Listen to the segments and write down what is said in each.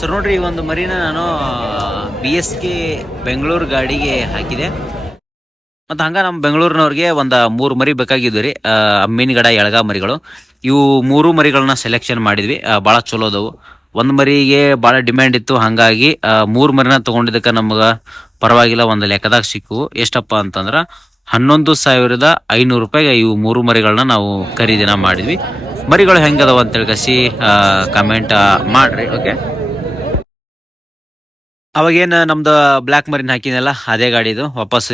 Sir ನೋಡ್ರಿ, ಈ ಒಂದು ಮರಿನ ನಾನು BSK ಬೆಂಗಳೂರು ಗಾಡಿಗೆ ಹಾಕಿದೆ. ಮತ್ತು ಹಂಗೆ ನಮ್ಮ ಬೆಂಗಳೂರಿನವ್ರಿಗೆ ಒಂದು 3 ಮರಿ ಬೇಕಾಗಿದ್ವು ರೀ. ಅಮ್ಮಿನಗಡ ಎಳಗ ಮರಿಗಳು. ಇವು 3 ಮರಿಗಳನ್ನ ಸೆಲೆಕ್ಷನ್ ಮಾಡಿದ್ವಿ. ಭಾಳ ಚಲೋ ಅದಾವು. ಒಂದು ಮರಿಗೆ ಭಾಳ ಡಿಮ್ಯಾಂಡ್ ಇತ್ತು, ಹಾಗಾಗಿ 3 ಮರಿನ ತೊಗೊಂಡಿದ್ದಕ್ಕೆ ನಮ್ಗೆ ಪರವಾಗಿಲ್ಲ, ಒಂದು ಲೆಕ್ಕದಾಗ ಸಿಕ್ಕವು. ಎಷ್ಟಪ್ಪ ಅಂತಂದ್ರೆ 11,500 ರೂಪಾಯಿಗೆ ಇವು 3 ಮರಿಗಳನ್ನ ನಾವು ಖರೀದಿನ ಮಾಡಿದ್ವಿ. ಮರಿಗಳು ಹೆಂಗದವ ಅಂತೇಳಿ ಕಸಿ ಕಮೆಂಟ್ ಮಾಡ್ರಿ. ಓಕೆ, ಅವಾಗೇನು ನಮ್ದು ಬ್ಲ್ಯಾಕ್ ಮರಿನ ಹಾಕಿನಲ್ಲ, ಅದೇ ಗಾಡಿದು ವಾಪಸ್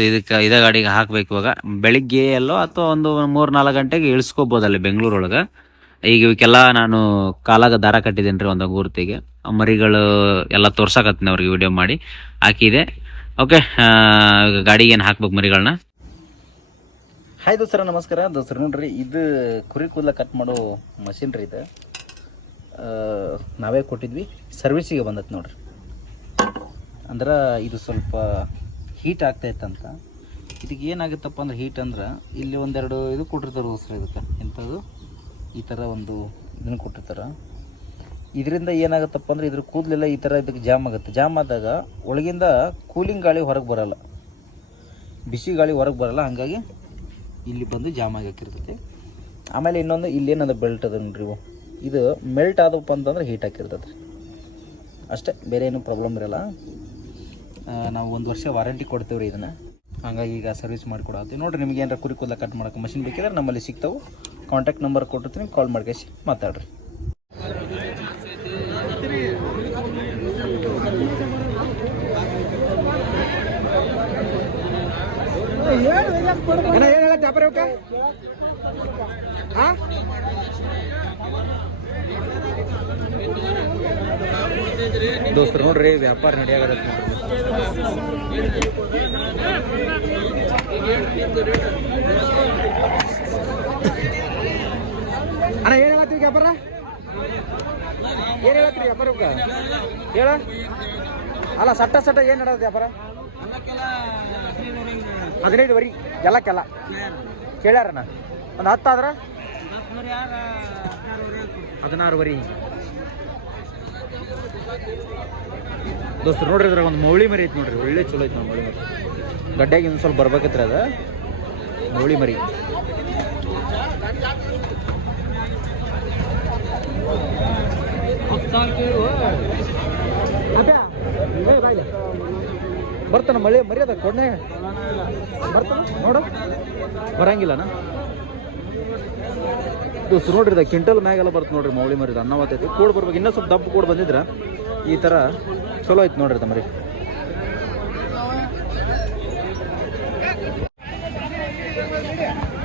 ಇದೇ ಗಾಡಿಗೆ ಹಾಕ್ಬೇಕು. ಇವಾಗ ಬೆಳಿಗ್ಗೆ ಎಲ್ಲೋ ಅಥವಾ ಒಂದು 3-4 ಗಂಟೆಗೆ ಇಳಿಸ್ಕೋಬೋದಲ್ಲಿ ಬೆಂಗಳೂರೊಳಗೆ. ಈಗ ಇವಕ್ಕೆಲ್ಲ ನಾನು ಕಾಲಾಗ ದಾರ ಕಟ್ಟಿದ್ದೇನೆ ರೀ, ಒಂದು ಗುರ್ತಿಗೆ. ಮರಿಗಳು ಎಲ್ಲ ತೋರ್ಸಾಕತ್ತೀನಿ ಅವ್ರಿಗೆ, ವಿಡಿಯೋ ಮಾಡಿ ಹಾಕಿದೆ. ಓಕೆ, ಗಾಡಿಗೆ ಏನು ಹಾಕ್ಬೇಕು ಮರಿಗಳನ್ನ. ಹಾಯ್ ದೋಸ್ತರ, ನಮಸ್ಕಾರ ದೋಸ್ತರ. ನೋಡ್ರಿ, ಇದು ಕುರಿ ಕೂದಲ ಕಟ್ ಮಾಡೋ ಮಷಿನ್ ರೀ. ಇದು ನಾವೇ ಕೊಟ್ಟಿದ್ವಿ, ಸರ್ವಿಸಿಗೆ ಬಂದೈತೆ ನೋಡ್ರಿ. ಅಂದ್ರೆ ಇದು ಸ್ವಲ್ಪ ಹೀಟ್ ಆಗ್ತಾಯಿತ್ತಂತ. ಇದಕ್ಕೆ ಏನಾಗುತ್ತಪ್ಪ ಅಂದ್ರೆ, ಹೀಟ್ ಅಂದ್ರೆ ಇಲ್ಲಿ ಒಂದೆರಡು ಇದು ಕೊಟ್ಟಿರ್ತಾರೆ ದೋಸ್ತರ. ಇದಕ್ಕೆ ಎಂಥದ್ದು ಈ ಥರ ಒಂದು ಇದನ್ನು ಕೊಟ್ಟಿರ್ತಾರೆ. ಇದರಿಂದ ಏನಾಗುತ್ತಪ್ಪ ಅಂದ್ರೆ, ಇದ್ರ ಕೂದಲೆಲ್ಲ ಈ ಥರ ಇದಕ್ಕೆ ಜಾಮ್ ಆಗುತ್ತೆ. ಜಾಮ್ ಆದಾಗ ಒಳಗಿಂದ ಕೂಲಿಂಗ್ ಗಾಳಿ ಹೊರಗೆ ಬರೋಲ್ಲ, ಬಿಸಿ ಗಾಳಿ ಹೊರಗೆ ಬರೋಲ್ಲ. ಹಾಗಾಗಿ ಇಲ್ಲಿ ಬಂದು ಜಾಮ್ ಆಗಿ ಹಾಕಿರ್ತೈತಿ. ಆಮೇಲೆ ಇನ್ನೊಂದು ಇಲ್ಲೇನದ ಬೆಲ್ಟ್ ಅದ ನೋಡ್ರಿ, ಇದು ಮೆಲ್ಟ್ ಆದಪ್ಪ ಅಂತಂದ್ರೆ ಹೀಟ್ ಹಾಕಿರ್ತೈತೆ ಅಷ್ಟೇ, ಬೇರೆ ಏನೂ ಪ್ರಾಬ್ಲಮ್ ಇರೋಲ್ಲ. ನಾವು 1 ವರ್ಷ ವಾರಂಟಿ ಕೊಡ್ತೇವೆ ರೀ ಇದನ್ನು. ಹಾಗಾಗಿ ಈಗ ಸರ್ವಿಸ್ ಮಾಡಿಕೊಡತ್ತೀವಿ ನೋಡಿರಿ. ನಿಮ್ಗೆ ಏನಾರ ಕುರಿ ಕೂದಲ ಕಟ್ ಮಾಡೋಕೆ ಮಷಿನ್ ಬೇಕಿದ್ರೆ ನಮ್ಮಲ್ಲಿ ಸಿಗ್ತಾವೆ. ಕಾಂಟ್ಯಾಕ್ಟ್ ನಂಬರ್ ಕೊಟ್ಟಿರ್ತೀನಿ, ಕಾಲ್ ಮಾಡ್ಕೇಸಿ ಮಾತಾಡ್ರಿ. ದೋಸ್ತರು ನೋಡ್ರಿ, ವ್ಯಾಪಾರ ನಡೆಯಾಗತ್ತೆ ನೋಡ್ರಿ. ಅಣ್ಣ ಏನು ಹೇಳತ್ತೀವಿ ವ್ಯಾಪಾರ? ಏನು ಹೇಳತ್ತೀರಿ ವ್ಯಾಪಾರಕ್ಕೆ? ಹೇಳ ಅಲ್ಲ, ಸಟ್ಟ ಏನು ನಡೆದ ವ್ಯಾಪಾರ? 15 ವರಿ ಎಲ್ಲಕ್ಕೆಲ್ಲ ಕೇಳ್ಯಾರಣ್ಣ. ಒಂದು 10 ಆದ್ರೆ 16 ವರಿ. ದೋಸ್ತರು ನೋಡ್ರಿ, ಇದ್ರಾಗ ಒಂದು ಮೌಳಿ ಮರಿ ಐತಿ ನೋಡ್ರಿ, ಒಳ್ಳೆ ಚಲೋ ಐತಿ ನೋಡಿ ಮೌಳಿ ಮರಿ. ಗಡ್ಡೆಗೆ ಇನ್ನೊಂದು ಸ್ವಲ್ಪ ಬರ್ಬೇಕೈತ್ರಿ ಅದ ಮೌಳಿ ಮರಿ. ಬರ್ತಾನ ಮಳೆ ಮರಿ ಅದ ಕೊಡ್ನೆ ಬರ್ತಾನ ನೋಡು, ಬರಂಗಿಲ್ಲನ ದೋಸ್ತರು ನೋಡ್ರಿ. ಇದ ಕ್ವಿಂಟಲ್ ಮ್ಯಾಗೆಲ್ಲ ಬರ್ತ ನೋಡ್ರಿ ಮೌಳಿ ಮರಿದ. ಅನ್ನವತ್ತೈತಿ ಕೂಡ್ ಬರ್ಬೇಕು. ಇನ್ನೂ ಸ್ವಲ್ಪ ದಪ್ಪ ಕೂಡ್ ಬಂದಿದ್ರ ಈ ಥರ ಚಲೋ ಐತಿ ನೋಡ್ರಿ ಮರಿ.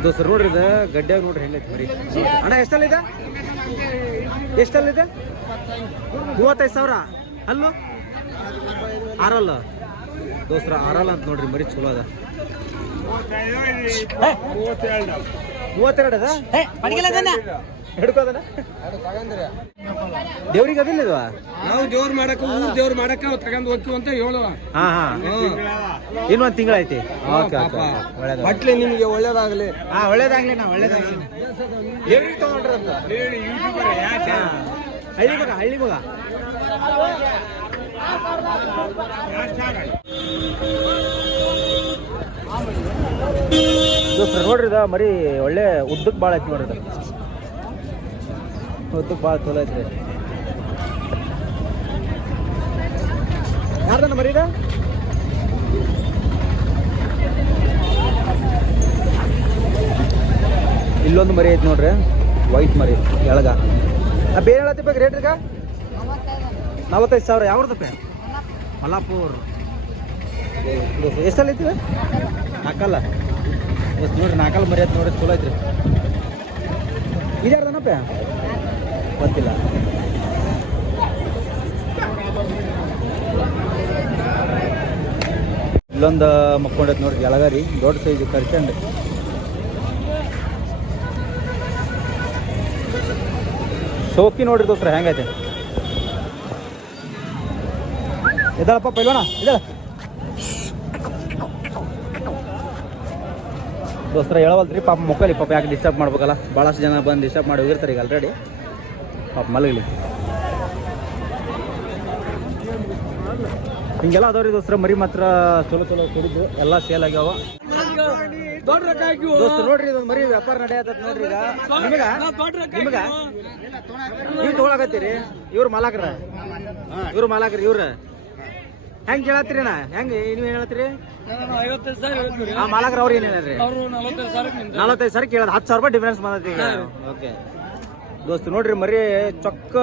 ದೋಸ್ತರು ನೋಡ್ರಿ, ಇದ ಗಡ್ಡ್ಯಾಗ ನೋಡ್ರಿ ಹೆಂಗೈತಿ ಮರಿ. ಅಣ್ಣ ಎಷ್ಟಲ್ಲಿದೆ? 35,000 ಅಲ್ಲೂ ಆರಲ್ಲ ದೋಸ್ತರ, ಆರಲ್ಲ ಅಂತ ನೋಡ್ರಿ ಮರಿ. ಚಲೋ ಅದ. 32 ಅದ ಹಿಡ್ಕೋದನ ದೇವ್ರಿಗೆ ಅದಿಲ್ಲ ಇದು. ನಾವು ದೇವ್ರು ಮಾಡಕ್ಕೆ ತಗೊಂಡ್ ಹೋಗ್ತೀವಿ ಅಂತ ಹೇಳುವ. ಇನ್ನೊಂದು ತಿಂಗಳೈತಿ. ಬಟ್ಲಿ ನಿಮ್ಗೆ ಒಳ್ಳೇದಾಗ್ಲಿ. ಒಳ್ಳೇದಾಗ್ಲಿ. ನಾ ಒಳ್ಳೇದಾಗ್ಲಿ ದೇವ್ರಿಗೆ ತಗೊಂಡ್ರ ಅಂತ. ಹಳ್ಳಿ ಮಗ ನೋಡ್ರಿ, ಇದ ಮರಿ ಒಳ್ಳೆ ಉದ್ದಕ್ಕೆ ಭಾಳ ಐತಿ ನೋಡ್ರಿ. ಉದ್ದಕ್ಕೆ ಭಾಳ ಚಲೋ ಐತ್ರಿ. ಯಾರ್ದನ ಮರಿ? ಇಲ್ಲೊಂದು ಮರಿ ಐತಿ ನೋಡ್ರಿ, ವೈಟ್ ಮರಿ ಎಳಗ. ಬೇರೆ ಹೇಳತ್ತಿ ಬೇಕು ರೇಟ್? ಈಗ 45,000. ಯಾವ್ದಪ್ಪ? ಮಲ್ಲಾಪುರ್. ಎಷ್ಟಲ್ಲಿ ಐತಿ? 4 ಎಷ್ಟು ನೋಡ್ರಿ, 4 ಮರಿ ಐತಿ ನೋಡ್ರಿ, ಚಲೋ ಐತ್ರಿ. ಇದ್ಯಾರ್ದನಪ್ಪ ಗೊತ್ತಿಲ್ಲ. ಇಲ್ಲೊಂದು ಮಕ್ಕೊಂಡೈತಿ ನೋಡ್ರಿ ಎಳಗಾರಿ, ದೊಡ್ಡ ಸೈಜ್ ಕರ್ಚಂಡ್. ಶೋಕಿ ನೋಡ್ರಿ ದೋಸ್ರ ಹೆಂಗೈತೆ. ಇದ್ದಾಳಪ್ಪ ಪೈಲ್ವಾನ, ಇದ್ದಾಳ. ದೋಸ್ತರ ಹೇಳವಲ್ರಿ ಪಾಪ ಮಕ್ಕಳಿ ಪಾಪ ಯಾಕೆ ಡಿಸ್ಟರ್ಬ್ ಮಾಡ್ಬೇಕಲ್ಲ, ಭಾಳಷ್ಟು ಜನ ಬಂದು ಡಿಸ್ಟರ್ಬ್ ಮಾಡಿ ಹೋಗಿರ್ತಾರೆ ಈಗ ಆಲ್ರೆಡಿ. ಪಾಪ ಮಲಗಲಿ ಹಿಂಗೆಲ್ಲ ಅದಾವ್ರಿ ದೋಸ್ತರ. ಮರಿ ಮಾತ್ರ ಚಲೋ ಚಲೋ ಕುಡಿದು ಎಲ್ಲ ಸೇಲ್ ಆಗ್ಯಾವ ದೋಸ್ತ. ನೋಡ್ರಿ ಇದು ಮರಿ ವ್ಯಾಪಾರ ನಡೆಯತ್ತ ನೋಡ್ರಿ. ಈಗ ನಿಮಗ ನೀವು ತೊಗೊಳಕತ್ತೀರಿ, ಇವ್ರ ಮಾಲಕ್ರ ಇವ್ರ ಹೆಂಗ್ ಕೇಳತ್ತೀರಿ ನಾ ಹೆಂಗ್ ನೀವ್ ಏನ್ ಹೇಳತ್ತೀರಿ? ಆ ಮಾಲಕ್ರ ಅವ್ರ ಏನ್ ಹೇಳ್ರಿ? 45,000 ಕೇಳದ್ 10,000 ರೂಪಾಯಿ ಡಿಫರೆನ್ಸ್ ಬಂದೈತಿ ಈಗ. ಓಕೆ ದೋಸ್ತ ನೋಡ್ರಿ ಮರಿ ಚೊಕ್ಕ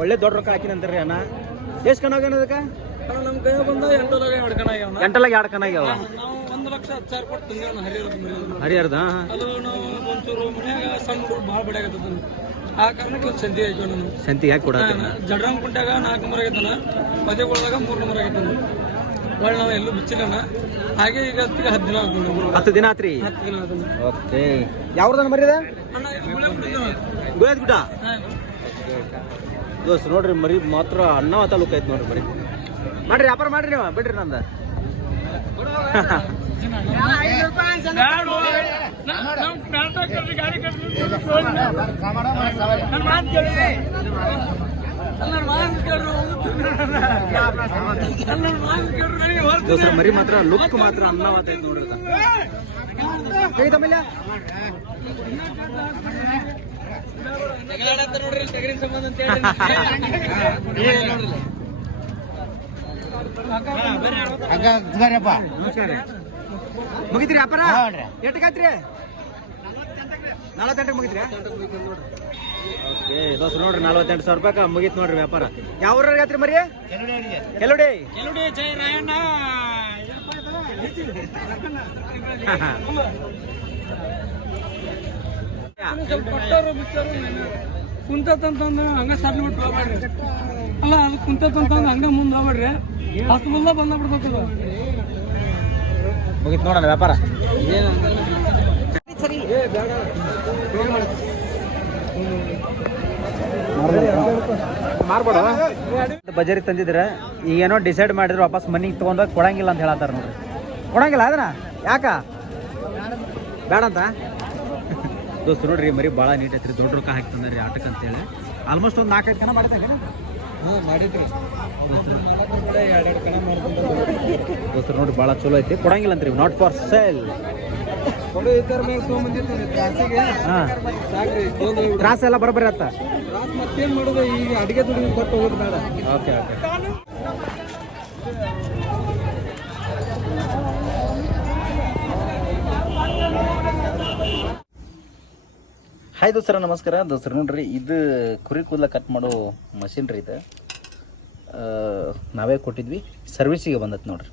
ಒಳ್ಳೆ ದೊಡ್ಡ ರೊಕ್ಕ ಹಾಕಿನಂತಾರ್ರಿ ಅಣ್ಣ. ಎಷ್ಟ್ ಕಣ ಆಗ್ಯಾನ ಅದಕ್ಕ? ನಮ್ ಕೈ ಬಂದ 8 ಕಣ ಆಗ್ಯಾವ. 2 ಕಣ ಆಗ್ಯಾವ. 1,10,000 ಕೊಟ್ಟು ತಂದೇವ್ ಹರಿಹರ್ದ. ಅದು ನಾವು ಒಂಚೂರು ಮನ್ಯಾಗ ಸಣ್ಣ ಹುಡುಗರು ಭಾಳ ಬಡಿಯಾಗತ್ತದ. ಆ ಕಾರಣಕ್ಕೆ ಒಂದು ಸಂತಿ ಆಯ್ತು ನಾನು. ಸಂತಿ ಯಾಕೆ ಕೊಡತ್ತೀರಿ? ಜಡ್ರಾಮ್ ಕುಂಟ್ಯಾಗ 4 ನಂಬರ್ ಆಗೈತನ, ಪದೇಗೊಳದಾಗ 3 ನಂಬರ್ ಆಗೈತನ. ಒಳ್ಳೆ ನಾವು ಎಲ್ಲೂ ಬಿಚ್ಚಿಲ್ಲ. ಹಾಗೆ ಈಗ 10 ದಿನ ಆಗ್ತದೆ. 10 ದಿನ ಆತ್ರಿ. 10 ದಿನ ಆದ. ಓಕೆ ಯಾವ್ದನ್ನ ಮರಿದ? ಗುಡ್ ದೋಸ್ತ ನೋಡ್ರಿ ಮರಿ ಮಾತ್ರ ಅನ್ನ ತಾಲೂಕು ಐತಿ ನೋಡ್ರಿ. ಮರಿ ಮಾಡ್ರಿ ವ್ಯಾಪಾರ ಮಾಡ್ರಿ ನೀವು, ಬಿಡ್ರಿ ನಂದ. ದೋಸ್ರ ಮರಿ ಮಾತ್ರ ಲುಕ್ ಮಾತ್ರ ಅನ್ನವತ್ತೈತಿ ನೋಡ್ರಿ. ಹೇಗಿದ್ದಮೇಲೆ ಮುಗಿತ್ರಿ ವ್ಯಾಪಾರ? ಎಷ್ಟಕ್ಕಾಯ್ತ್ರಿ? 48 ಮುಗಿತ್ರಿ? ಓಕೆ ದೋಸ್ತ ನೋಡ್ರಿ 48,000 ರೂಪಾಯಿ ಮುಗಿತ್ ನೋಡ್ರಿ ವ್ಯಾಪಾರ. ಯಾವ ಊರಾಗತ್ರಿ ಮರಿ? ಕೆಲುಡಿ. ಕುಂತಂತಂದು ಹಂಗ ಸಡ್ಲು ಬಿಟ್ಟು ಹೋಗ್ಬೇಡ್ರಿ. ಅಲ್ಲ ಅದು ಕುಂತಂತಂದು ಹಂಗ ಮುಂದೆ ಹೋಗ್ಬೇಡ್ರಿ. ಹತ್ತು ಮುಂದ ಬಂದ ಬಿಡ್ಬೇಕಲ್ಲ. ಮುಗಿತ್ ನೋಡೋಣ ವ್ಯಾಪಾರ. ಮಾರ್ಬೇಡ ಬಜಾರಿಗೆ ತಂದಿದ್ರ ಈಗೇನೋ ಡಿಸೈಡ್ ಮಾಡಿದ್ರು ವಾಪಸ್ ಮನಿಗೆ ತೊಗೊಂಡೋಗಿ ಕೊಡಂಗಿಲ್ಲ ಅಂತ ಹೇಳತ್ತಾರ ನೋಡ್ರಿ. ಕೊಡಂಗಿಲ್ಲ ಅದನ್ನ ಯಾಕ ಬೇಡ ಅಂತ ದೋಸ್ತ ನೋಡ್ರಿ ಮರಿ ಭಾಳ ನೀಟ್ ಐತ್ರಿ. ದೊಡ್ಡ ರೊಕ್ಕ ಹಾಕಿ ತಂದ್ರಿ ಆಟಕ್ಕೆ ಅಂತೇಳಿ. ಆಲ್ಮೋಸ್ಟ್ ಒಂದು 4-5 ಕಣ ಮಾಡಿದಾಗ ಮಾಡಿದ್ರಿ ದೋಸ್ತ ನೋಡ್ರಿ ಭಾಳ ಚಲೋ ಐತಿ. ಕೊಡಂಗಿಲ್ಲ ಅಂತ್ರಿ, ನಾಟ್ ಫಾರ್ ಸೇಲ್. ತ್ರಾಸ ಎಲ್ಲ ಬರೋಬ್ಬರಿ ಆತ. ಮತ್ತೇನ್ ಮಾಡೋದು ಈಗ ಅಡಿಗೆ ದುಡ್ಡು ಕೊಟ್ಟು ಹೋಗೋದು ಬೇಡ. ಓಕೆ ಓಕೆ ಹಾಯ್ ದೋಸ್ತರ ನಮಸ್ಕಾರ. ದೋಸ್ತರ ನೋಡ್ರಿ ಇದು ಕುರಿ ಕೂದಲ ಕಟ್ ಮಾಡೋ ಮಷಿನ್ ರೀ. ಇದು ನಾವೇ ಕೊಟ್ಟಿದ್ವಿ, ಸರ್ವಿಸಿಗೆ ಬಂದೈತೆ ನೋಡ್ರಿ.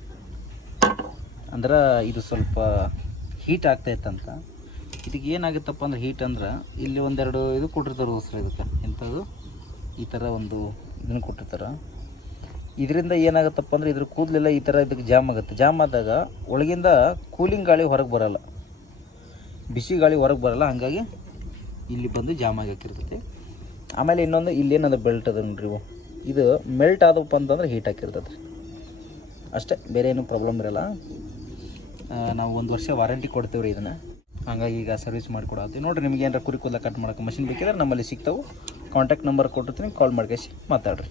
ಅಂದ್ರೆ ಇದು ಸ್ವಲ್ಪ ಹೀಟ್ ಆಗ್ತಾ ಇತ್ತಂತ. ಇದಕ್ಕೆ ಏನಾಗುತ್ತಪ್ಪ ಅಂದ್ರೆ ಹೀಟ್ ಅಂದ್ರೆ ಇಲ್ಲಿ ಒಂದೆರಡು ಇದು ಕೊಟ್ಟಿರ್ತಾರೆ ದೋಸ್ರ. ಇದಕ್ಕೆ ಇಂಥದ್ದು ಈ ಥರ ಒಂದು ಇದನ್ನು ಕೊಟ್ಟಿರ್ತಾರೆ. ಇದರಿಂದ ಏನಾಗುತ್ತಪ್ಪ ಅಂದ್ರೆ ಇದ್ರ ಕೂದಲೆಲ್ಲ ಈ ಥರ ಇದಕ್ಕೆ ಜಾಮ್ ಆಗುತ್ತೆ. ಜಾಮ್ ಆದಾಗ ಒಳಗಿಂದ ಕೂಲಿಂಗ್ ಗಾಳಿ ಹೊರಗೆ ಬರೋಲ್ಲ, ಬಿಸಿ ಗಾಳಿ ಹೊರಗೆ ಬರೋಲ್ಲ. ಹಾಗಾಗಿ ಇಲ್ಲಿ ಬಂದು ಜಾಮ್ ಆಗಿ ಹಾಕಿರ್ತೈತಿ. ಆಮೇಲೆ ಇನ್ನೊಂದು ಇಲ್ಲೇನದು ಬೆಲ್ಟ್ ಅದ ನೋಡ್ರಿ, ಇದು ಮೆಲ್ಟ್ ಆದಪ್ಪ ಅಂತಂದ್ರೆ ಹೀಟ್ ಹಾಕಿರ್ತೈತೆ ರೀ ಅಷ್ಟೇ, ಬೇರೆ ಏನೂ ಪ್ರಾಬ್ಲಮ್ ಇರೋಲ್ಲ. ನಾವು 1 ವರ್ಷ ವಾರಂಟಿ ಕೊಡ್ತೇವೆ ರೀ ಇದನ್ನು. ಹಾಗಾಗಿ ಈಗ ಸರ್ವಿಸ್ ಮಾಡಿಕೊಡತ್ತೀವಿ ನೋಡಿರಿ. ನಿಮ್ಗೆ ಏನಾರ ಕುರಿ ಕೂದಲ ಕಟ್ ಮಾಡೋಕೆ ಮಷಿನ್ ಬೇಕಿದ್ರೆ ನಮ್ಮಲ್ಲಿ ಸಿಗ್ತಾವೆ. ಕಾಂಟ್ಯಾಕ್ಟ್ ನಂಬರ್ ಕೊಟ್ಟಿರ್ತೀನಿ, ಕಾಲ್ ಮಾಡ್ಕೇಸಿ ಮಾತಾಡ್ರಿ.